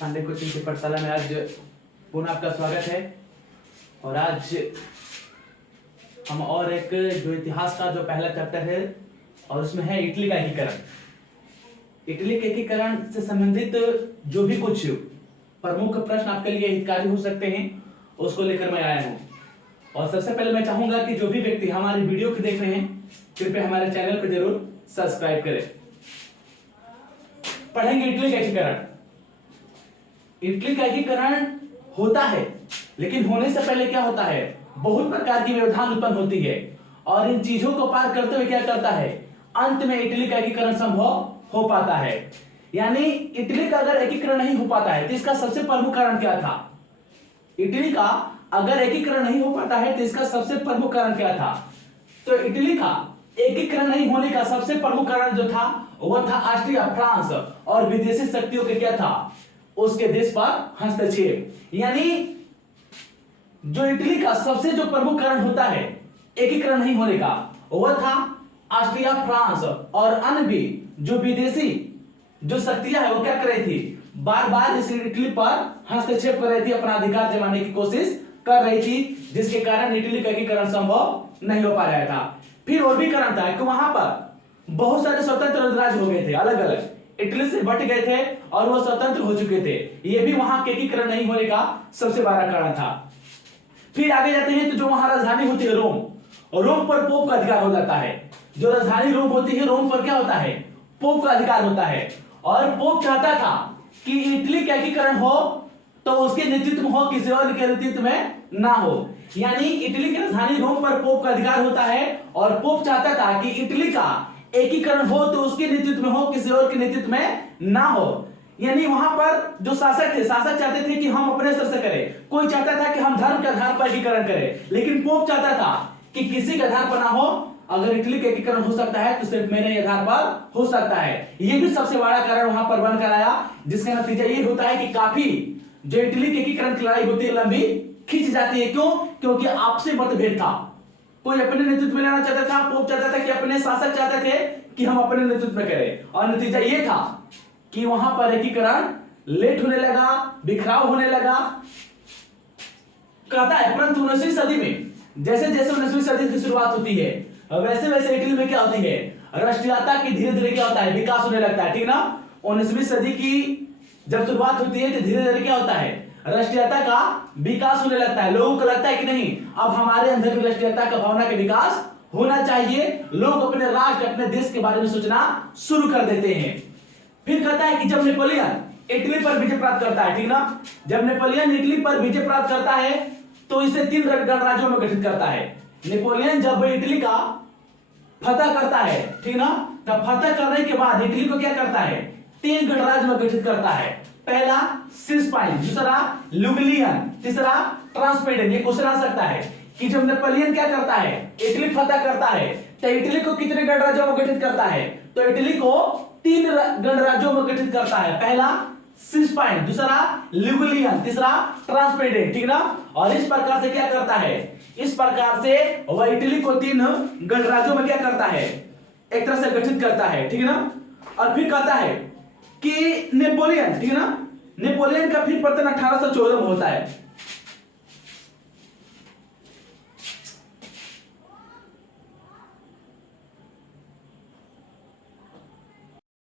Pandey coaching की पाठशाला में आज पुनः आपका स्वागत है। और आज हम और एक जो इतिहास का जो पहला चैप्टर है और उसमें है इटली का एकीकरण। इटली के एकीकरण से संबंधित जो भी कुछ प्रमुख प्रश्न आपके लिए हितकारी हो सकते हैं उसको लेकर मैं आया हूँ। और सबसे पहले मैं चाहूंगा कि जो भी व्यक्ति हमारी वीडियो को देख रहे हैं कृपया हमारे चैनल पर जरूर सब्सक्राइब करें। पढ़ेंगे इटली का एकीकरण। इटली का एकीकरण होता है, लेकिन होने से पहले क्या होता है, बहुत प्रकार की व्यवधान उत्पन्न होती है और इन चीजों को पार करते हुए क्या करता है, अंत में इटली का एकीकरण संभव हो पाता है। यानी इटली का अगर एकीकरण नहीं हो पाता है तो इसका सबसे प्रमुख कारण क्या था? इटली का अगर एकीकरण नहीं हो पाता है तो इसका सबसे प्रमुख कारण क्या था? तो इटली का एकीकरण नहीं होने का सबसे प्रमुख कारण जो था वह था ऑस्ट्रिया, फ्रांस और विदेशी शक्तियों के क्या था, उसके देश पर हस्तक्षेप। यानी जो इटली का सबसे जो प्रमुख कारण होता है एकीकरण नहीं होने का वह था ऑस्ट्रिया, फ्रांस और अन्य भी जो विदेशी जो शक्तियां है वो क्या कर रही थी, बार बार इस इटली पर हस्तक्षेप कर रही थी, अपना अधिकार जमाने की कोशिश कर रही थी, जिसके कारण इटली का एकीकरण संभव नहीं हो पा रहा था। फिर और भी कारण था कि वहां पर बहुत सारे स्वतंत्र राज्य हो गए थे, अलग अलग इटली से बट गए थे और वो स्वतंत्र हो चुके थे। ये भी वहां के एकीकरण नहीं होने का सबसे बड़ा कारण था। फिर आगे जाते हैं तो जो वहां राजधानी होती है रोम, और रोम पर पोप का अधिकार हो जाता है। जो राजधानी रोम होती है, रोम पर क्या होता है, पोप का अधिकार होता है। और पोप चाहता था कि इटली का एकीकरण हो तो उसके नेतृत्व में हो, किसी और के नेतृत्व में ना हो। यानी इटली की राजधानी रोम पर पोप का अधिकार होता है और पोप चाहता था कि इटली का एकीकरण हो तो उसके नेतृत्व में हो, किसी और के नेतृत्व में ना हो। यानी वहां पर जो शासक थे, शासक चाहते थे कि हम अपने स्तर से करें, कोई चाहता था कि हम धर्म के आधार पर एकीकरण करें, लेकिन पोप चाहता था कि किसी के आधार पर ना हो, अगर इटली का एकीकरण हो सकता है तो सिर्फ मेरे आधार पर हो सकता है। यह भी सबसे बड़ा कारण वहां पर बनकर आया, जिसका नतीजा ये होता है कि काफी जो इटली के एकीकरण की लड़ाई होती है लंबी खींच जाती है। क्यों? क्योंकि आपसी मतभेद था। कोई अपने नेतृत्व में लेना चाहता था, पोप चाहता था कि अपने शासक चाहते थे कि हम अपने नेतृत्व में करें, और नतीजा ये था कि वहां पर एकीकरण लेट होने लगा, बिखराव होने लगा। कहता है परंतु 19वीं सदी में जैसे जैसे 19वीं सदी की शुरुआत होती है वैसे वैसे इटली में क्या होती है, राष्ट्रीयता की धीरे धीरे क्या होता है, विकास होने लगता है। ठीक ना? 19वीं सदी की जब शुरुआत होती है तो धीरे धीरे क्या होता है, राष्ट्रीयता का विकास होने लगता है। लोगों को लगता है कि नहीं, अब हमारे अंदर भी राष्ट्रीयता का भावना का विकास होना चाहिए। लोग अपने राष्ट्र, अपने देश के बारे में सोचना शुरू कर देते हैं। फिर कहता है कि जब नेपोलियन इटली पर विजय प्राप्त करता है, ठीक ना, जब नेपोलियन इटली पर विजय प्राप्त करता है तो इसे 3 गणराज्यों में गठित करता है। नेपोलियन जब इटली का फतह करता है, ठीक ना, तब फतह करने के बाद इटली को क्या करता है, 3 गणराज्य में गठित करता है। पहला सिसपाइन, दूसरा लुगलियन, तीसरा ट्रांसपेडेन। ये क्वेश्चन आ सकता है कि जब नेपोलियन क्या करता है, इटली फतह करता है, तो इटली को कितने गणराज्यों में गठित करता है? तो इटली को 3 गणराज्यों में गठित करता है। पहला सिसपाइन, दूसरा लुगलियन, तीसरा ट्रांसपेडेन। ठीक ना? और इस प्रकार से क्या करता है, इस प्रकार से वह इटली को 3 गणराज्यों में क्या करता है, एक तरह से गठित करता है। ठीक ना? और फिर कहता है कि नेपोलियन, ठीक ना, नेपोलियन का फिर पतन 1814 में होता है।